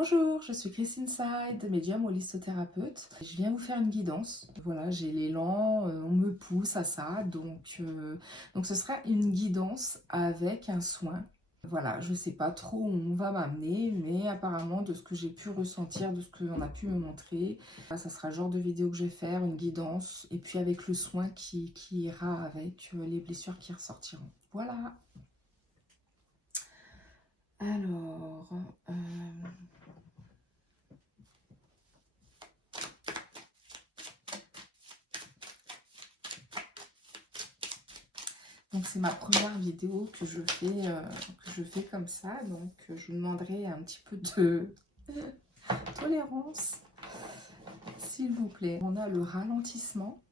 Bonjour, je suis Christine Side, médium holistothérapeute. Je viens vous faire une guidance. Voilà, j'ai l'élan, on me pousse à ça, donc ce sera une guidance avec un soin. Voilà, je ne sais pas trop où on va m'amener, mais apparemment de ce que j'ai pu ressentir, de ce qu'on a pu me montrer, ça sera le genre de vidéo que je vais faire, une guidance, et puis avec le soin qui ira avec les blessures qui ressortiront. Voilà. Alors, donc c'est ma première vidéo que je fais comme ça, donc je vous demanderai un petit peu de tolérance, s'il vous plaît. On a le ralentissement.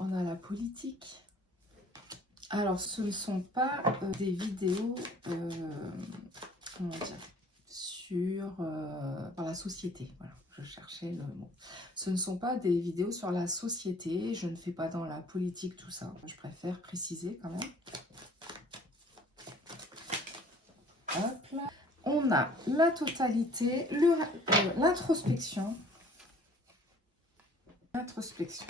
On a la politique. Alors, ce ne sont pas des vidéos, comment dire, par la société. Voilà, je cherchais le mot. Ce ne sont pas des vidéos sur la société. Je ne fais pas dans la politique, tout ça. Je préfère préciser quand même. Hop là. On a la totalité, l'introspection. L'introspection.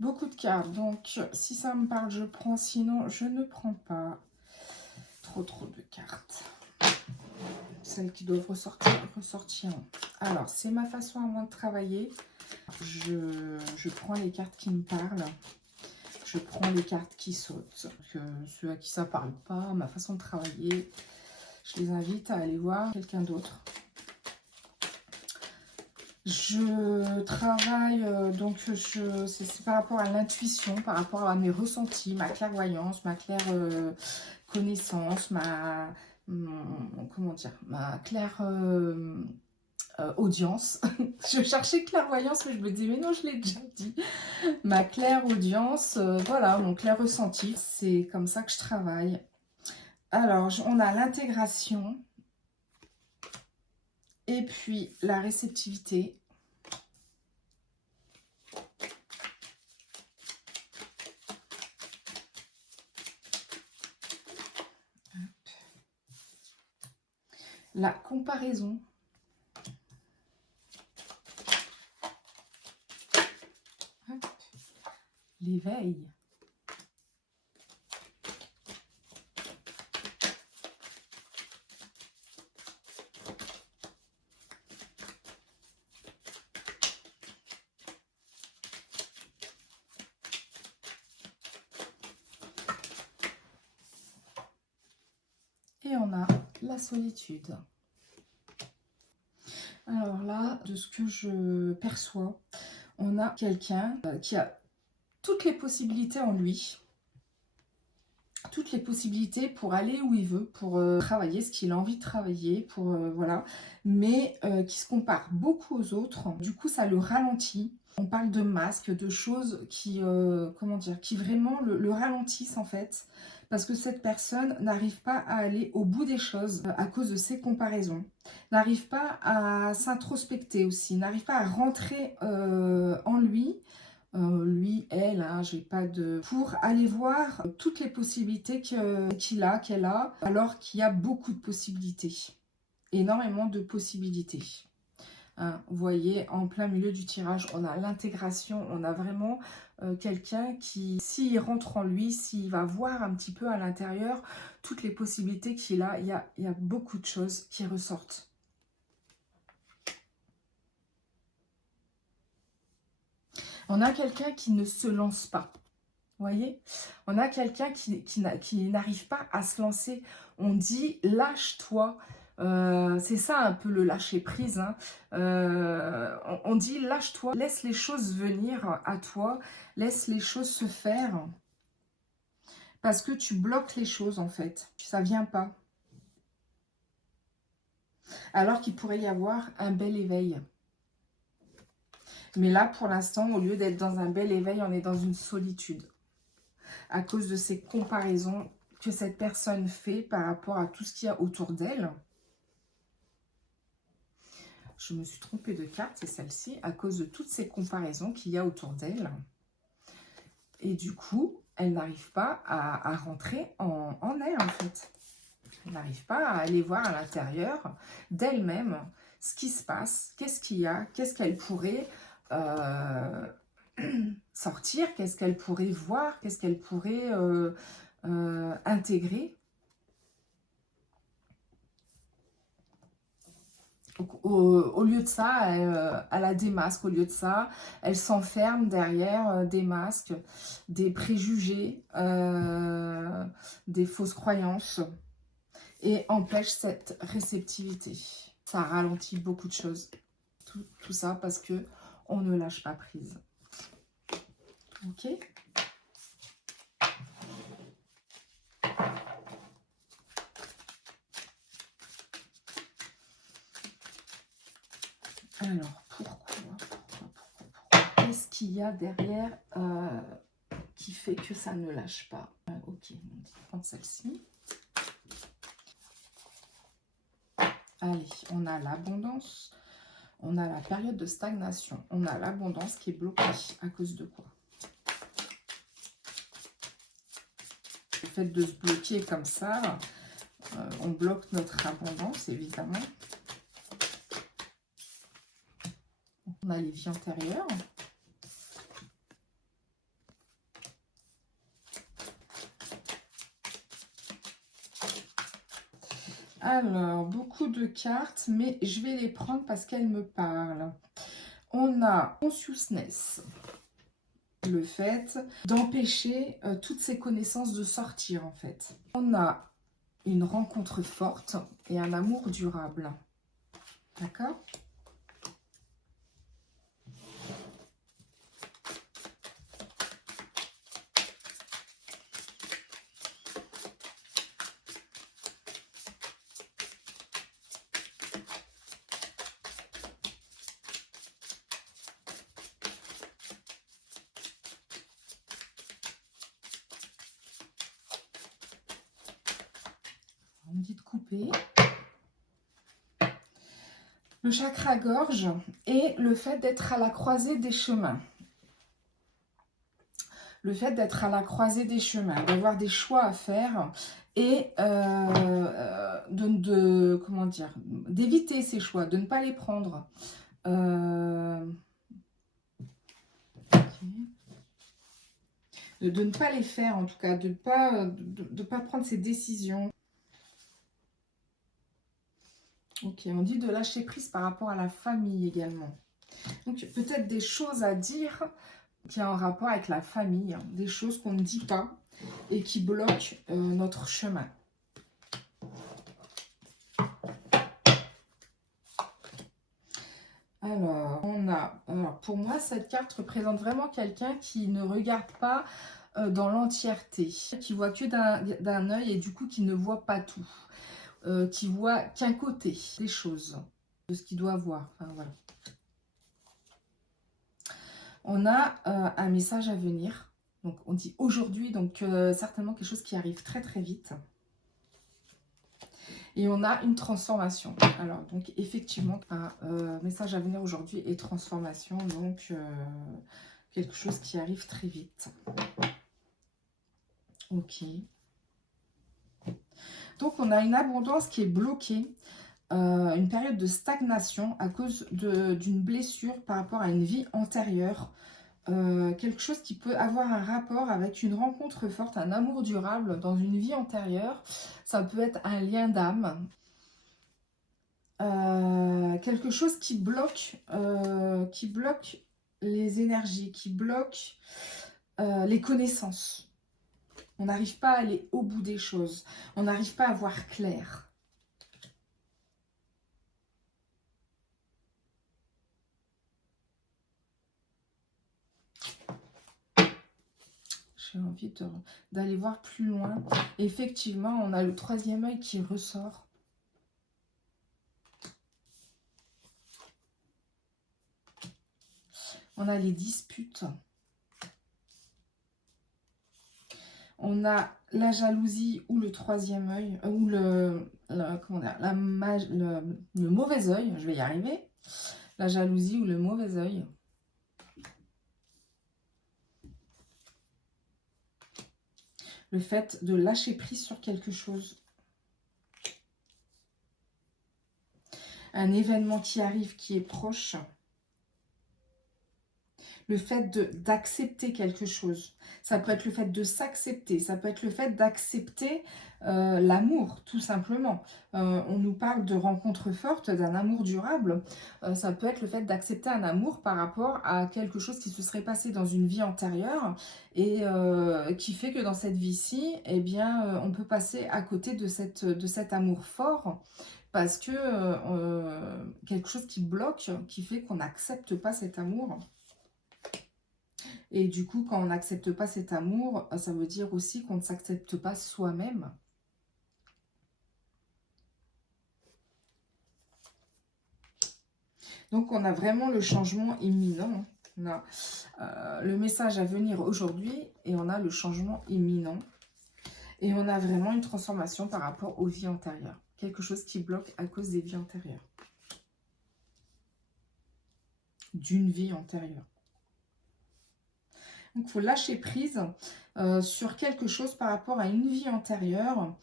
Beaucoup de cartes, donc si ça me parle, je prends, sinon je ne prends pas. Trop de cartes. Celles qui doivent ressortir. Alors, c'est ma façon à moi de travailler. Je prends les cartes qui me parlent. Je prends les cartes qui sautent. Donc, ceux à qui ça ne parle pas, ma façon de travailler, je les invite à aller voir quelqu'un d'autre. Je travaille, c'est par rapport à l'intuition, par rapport à mes ressentis, ma clairvoyance, ma claire connaissance, comment dire, ma claire audience. Je cherchais clairvoyance, mais je me dis, mais non, je l'ai déjà dit. Ma claire audience, voilà, mon clair ressenti, c'est comme ça que je travaille. Alors, on a l'intégration, et puis la réceptivité. La comparaison. L'éveil. Et on a la solitude. Alors là, de ce que je perçois, on a quelqu'un qui a toutes les possibilités en lui. Toutes les possibilités pour aller où il veut, pour travailler ce qu'il a envie de travailler, voilà, mais qui se compare beaucoup aux autres. Du coup, ça le ralentit. On parle de masques, de choses qui, comment dire, qui vraiment le ralentissent en fait, parce que cette personne n'arrive pas à aller au bout des choses à cause de ses comparaisons, n'arrive pas à s'introspecter aussi, n'arrive pas à rentrer en lui. Lui, elle, hein, j'ai pas de... Pour aller voir toutes les possibilités qu'elle a, alors qu'il y a beaucoup de possibilités. Énormément de possibilités. Hein, vous voyez, en plein milieu du tirage, on a l'intégration, on a vraiment quelqu'un qui, s'il rentre en lui, s'il va voir un petit peu à l'intérieur toutes les possibilités qu'il a, il y a beaucoup de choses qui ressortent. On a quelqu'un qui ne se lance pas. Vous voyez, on a quelqu'un qui n'arrive pas à se lancer. On dit lâche-toi. C'est ça un peu le lâcher prise. Hein. On dit lâche-toi, laisse les choses venir à toi, laisse les choses se faire. Parce que tu bloques les choses en fait. Ça vient pas. Alors qu'il pourrait y avoir un bel éveil. Mais là, pour l'instant, au lieu d'être dans un bel éveil, on est dans une solitude. À cause de ces comparaisons que cette personne fait par rapport à tout ce qu'il y a autour d'elle. Je me suis trompée de carte, c'est celle-ci, à cause de toutes ces comparaisons qu'il y a autour d'elle. Et du coup, elle n'arrive pas à rentrer en elle, en fait. Elle n'arrive pas à aller voir à l'intérieur d'elle-même ce qui se passe, qu'est-ce qu'il y a, qu'est-ce qu'elle pourrait sortir, qu'est-ce qu'elle pourrait voir, qu'est-ce qu'elle pourrait intégrer. Au lieu de ça, elle a des masques. Au lieu de ça, elle s'enferme derrière des masques, des préjugés, des fausses croyances et empêche cette réceptivité. Ça ralentit beaucoup de choses. Tout ça parce que on ne lâche pas prise. Ok ? Alors, pourquoi qu'est-ce qu'il y a derrière qui fait que ça ne lâche pas? Ok, on va prendre celle-ci. Allez, on a l'abondance, on a la période de stagnation, on a l'abondance qui est bloquée. À cause de quoi? Le fait de se bloquer comme ça, on bloque notre abondance, évidemment. On a les vies antérieures. Alors, beaucoup de cartes, mais je vais les prendre parce qu'elles me parlent. On a consciousness, le fait d'empêcher toutes ces connaissances de sortir, en fait. On a une rencontre forte et un amour durable. D'accord ? On me dit de couper. Le chakra gorge et le fait d'être à la croisée des chemins. Le fait d'être à la croisée des chemins, d'avoir des choix à faire et comment dire, d'éviter ces choix, de ne pas les prendre. De ne pas les faire en tout cas, de ne pas prendre ces décisions. Ok, on dit de lâcher prise par rapport à la famille également. Donc peut-être des choses à dire qui ont un rapport avec la famille, hein, des choses qu'on ne dit pas et qui bloquent notre chemin. Alors, pour moi, cette carte représente vraiment quelqu'un qui ne regarde pas dans l'entièreté, qui voit que d'un œil et du coup qui ne voit pas tout, qui voit qu'un côté des choses, de ce qu'il doit voir. Enfin, voilà. On a un message à venir. Donc, on dit aujourd'hui, donc certainement quelque chose qui arrive très très vite. Et on a une transformation. Alors, donc, effectivement, un message à venir aujourd'hui et transformation. Donc, quelque chose qui arrive très vite. Ok. Donc, on a une abondance qui est bloquée. Une période de stagnation à cause d'une blessure par rapport à une vie antérieure. Quelque chose qui peut avoir un rapport avec une rencontre forte, un amour durable dans une vie antérieure. Ça peut être un lien d'âme. Quelque chose qui bloque les énergies, qui bloque les connaissances. On n'arrive pas à aller au bout des choses. On n'arrive pas à voir clair. J'ai envie d'aller voir plus loin. Effectivement, on a le troisième œil qui ressort. On a les disputes. On a la jalousie ou le troisième œil, ou comment dire, le mauvais œil, je vais y arriver. La jalousie ou le mauvais œil. Le fait de lâcher prise sur quelque chose. Un événement qui arrive, qui est proche. Le fait d'accepter quelque chose. Ça peut être le fait de s'accepter. Ça peut être le fait d'accepter l'amour, tout simplement. On nous parle de rencontres fortes, d'un amour durable. Ça peut être le fait d'accepter un amour par rapport à quelque chose qui se serait passé dans une vie antérieure et qui fait que dans cette vie-ci, eh bien, on peut passer à côté de cet amour fort parce que quelque chose qui bloque, qui fait qu'on n'accepte pas cet amour. Et du coup, quand on n'accepte pas cet amour, ça veut dire aussi qu'on ne s'accepte pas soi-même. Donc, on a vraiment le changement imminent. On a le message à venir aujourd'hui et on a le changement imminent. Et on a vraiment une transformation par rapport aux vies antérieures. Quelque chose qui bloque à cause des vies antérieures. D'une vie antérieure. Donc, il faut lâcher prise sur quelque chose par rapport à une vie antérieure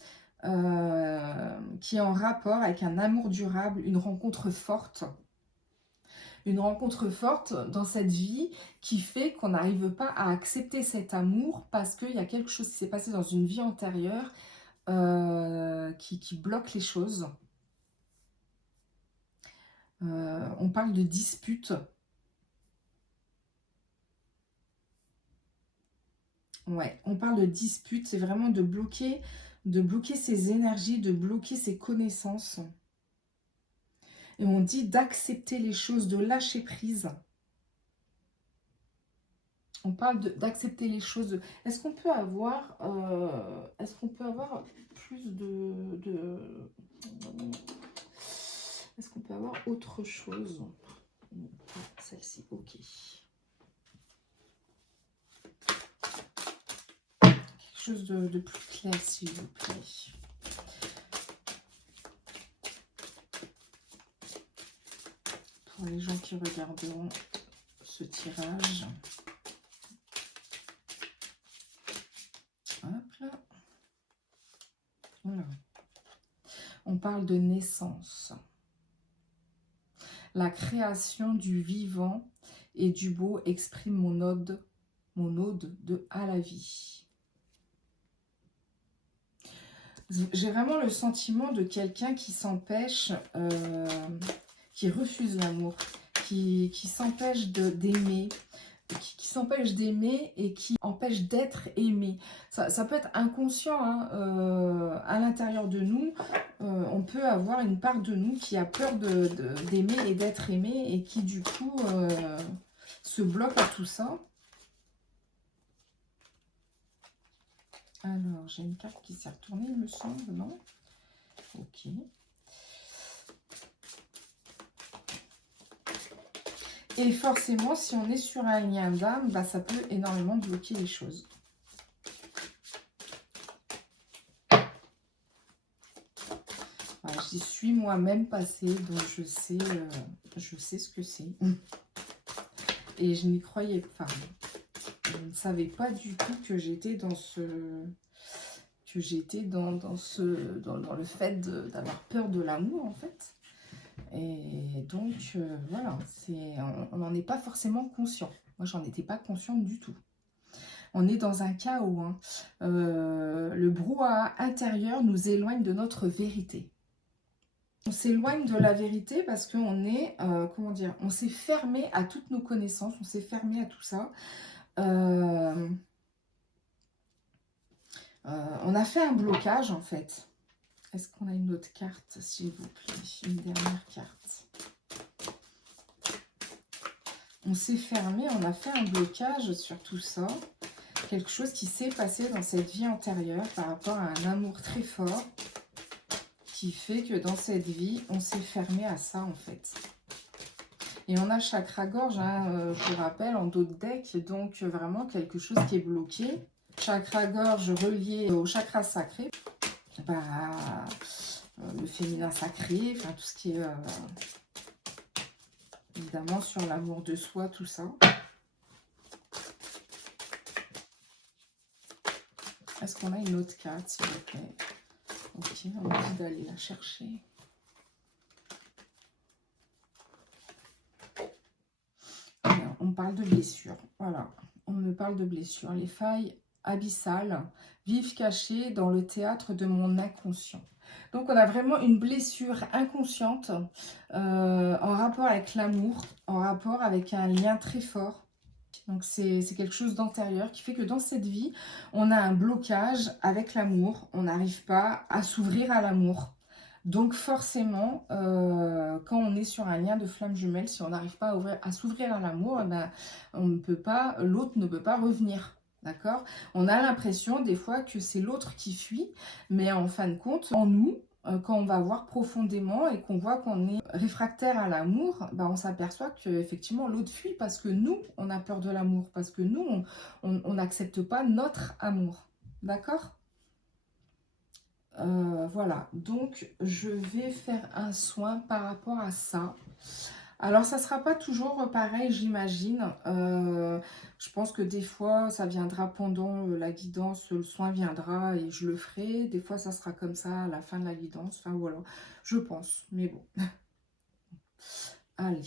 qui est en rapport avec un amour durable, une rencontre forte. Une rencontre forte dans cette vie qui fait qu'on n'arrive pas à accepter cet amour parce qu'il y a quelque chose qui s'est passé dans une vie antérieure qui bloque les choses. On parle de dispute. Ouais, on parle de dispute, c'est vraiment de bloquer ses énergies, de bloquer ses connaissances. Et on dit d'accepter les choses, de lâcher prise. On parle d'accepter les choses. Est-ce qu'on peut avoir plus est-ce qu'on peut avoir autre chose? Celle-ci, ok. Quelque chose de plus clair, s'il vous plaît. Pour les gens qui regarderont ce tirage. Hop là. Voilà. On parle de naissance. La création du vivant et du beau exprime mon ode à la vie. J'ai vraiment le sentiment de quelqu'un qui s'empêche, qui refuse l'amour, qui s'empêche d'aimer, qui s'empêche d'aimer et qui empêche d'être aimé. Ça peut être inconscient, hein, à l'intérieur de nous. On peut avoir une part de nous qui a peur d'aimer et d'être aimé et qui du coup se bloque à tout ça. Alors, j'ai une carte qui s'est retournée, il me semble, non? Ok. Et forcément, si on est sur un lien d'âme, bah, ça peut énormément bloquer les choses. Voilà, j'y suis moi-même passée, donc je sais ce que c'est. Et je n'y croyais pas. Je ne savais pas du tout que j'étais dans dans le fait d'avoir peur de l'amour, en fait. Et donc, voilà, on n'en est pas forcément conscient. Moi, j'en étais pas consciente du tout. On est dans un chaos. Hein. Le brouhaha intérieur nous éloigne de notre vérité. On s'éloigne de la vérité parce qu'on est, comment dire, on s'est fermé à toutes nos connaissances, on s'est fermé à tout ça. On a fait un blocage, en fait. Est-ce qu'on a une autre carte, s'il vous plaît? Une dernière carte. On s'est fermé, on a fait un blocage sur tout ça. Quelque chose qui s'est passé dans cette vie antérieure par rapport à un amour très fort qui fait que dans cette vie, on s'est fermé à ça, en fait. Et on a le chakra gorge, hein, je vous rappelle, en dos de deck, donc vraiment quelque chose qui est bloqué. Chakra gorge relié au chakra sacré, bah, le féminin sacré, enfin tout ce qui est évidemment sur l'amour de soi, tout ça. Est-ce qu'on a une autre carte, s'il vous plaît? Ok, on a envie d'aller la chercher. Alors, on parle de blessures. Voilà, on me parle de blessures. Les failles abyssales vivent cachées dans le théâtre de mon inconscient. Donc, on a vraiment une blessure inconsciente en rapport avec l'amour, en rapport avec un lien très fort. Donc, c'est quelque chose d'antérieur qui fait que dans cette vie, on a un blocage avec l'amour. On n'arrive pas à s'ouvrir à l'amour. Donc, forcément, quand on est sur un lien de flamme jumelle, si on n'arrive pas à s'ouvrir à l'amour, eh ben, on ne peut pas, l'autre ne peut pas revenir. D'accord? On a l'impression des fois que c'est l'autre qui fuit, mais en fin de compte, en nous, quand on va voir profondément et qu'on voit qu'on est réfractaire à l'amour, ben on s'aperçoit qu'effectivement l'autre fuit parce que nous, on a peur de l'amour, parce que nous, on n'accepte pas notre amour. D'accord? Voilà, donc je vais faire un soin par rapport à ça. Alors, ça ne sera pas toujours pareil, j'imagine. Je pense que des fois, ça viendra pendant la guidance, le soin viendra et je le ferai. Des fois, ça sera comme ça à la fin de la guidance. Enfin, voilà, je pense, mais bon. Allez.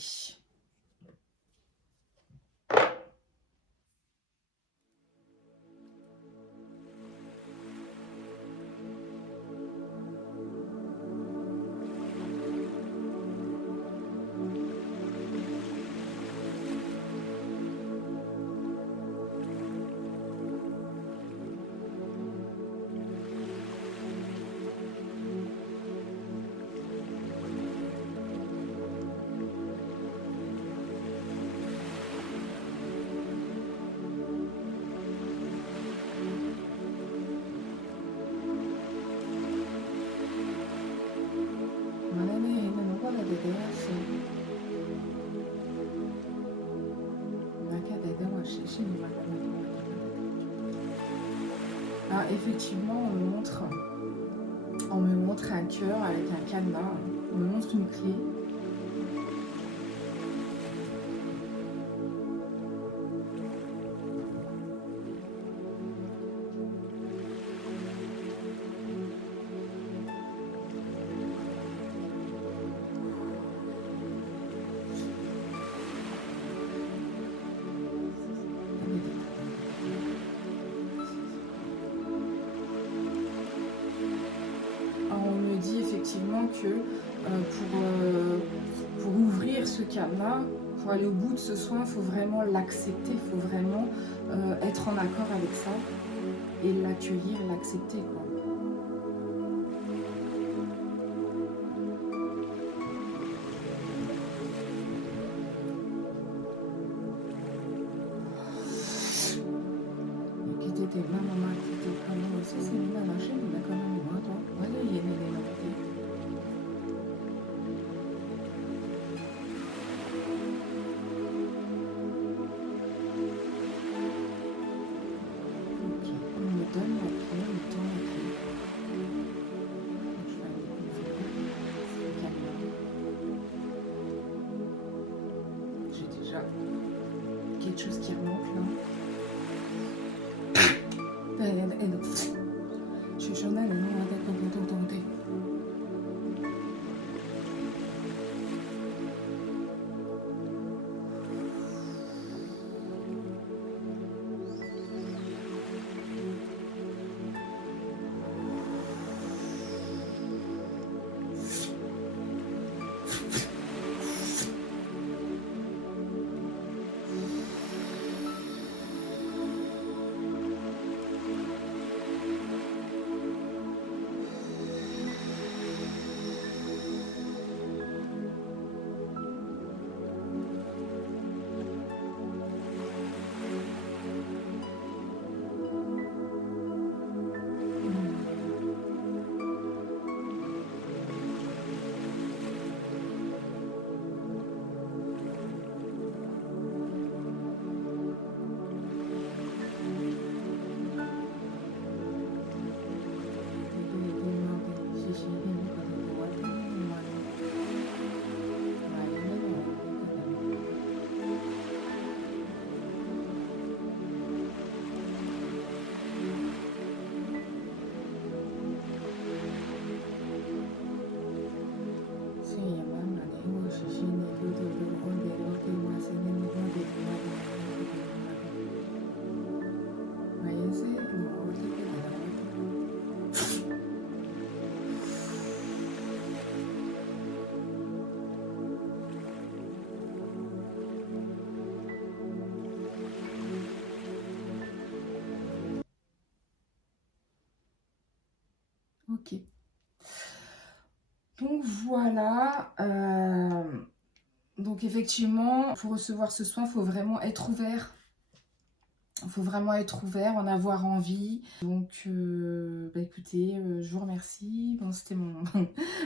Ah, effectivement, on me montre un cœur avec un cadenas, on me montre une clé. Que pour ouvrir ce cadenas, pour aller au bout de ce soin, il faut vraiment l'accepter, il faut vraiment être en accord avec ça et l'accueillir et l'accepter, quoi. Quelque chose qui remonte là. Je suis journal, non, attendez. Ok. Donc voilà. Donc effectivement, pour recevoir ce soin, il faut vraiment être ouvert. Il faut vraiment être ouvert, en avoir envie. Donc, bah écoutez, je vous remercie. Bon, c'était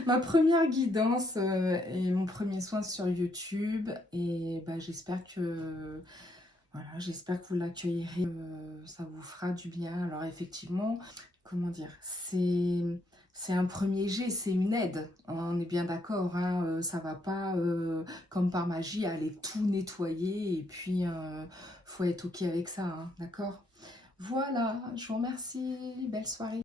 ma première guidance et mon premier soin sur YouTube. Et bah, j'espère que, voilà, j'espère que vous l'accueillerez. Ça vous fera du bien. Alors effectivement, comment dire, c'est un premier jet, c'est une aide. On est bien d'accord, hein, ça va pas comme par magie aller tout nettoyer et puis faut être ok avec ça, hein, d'accord? Voilà, je vous remercie, belle soirée.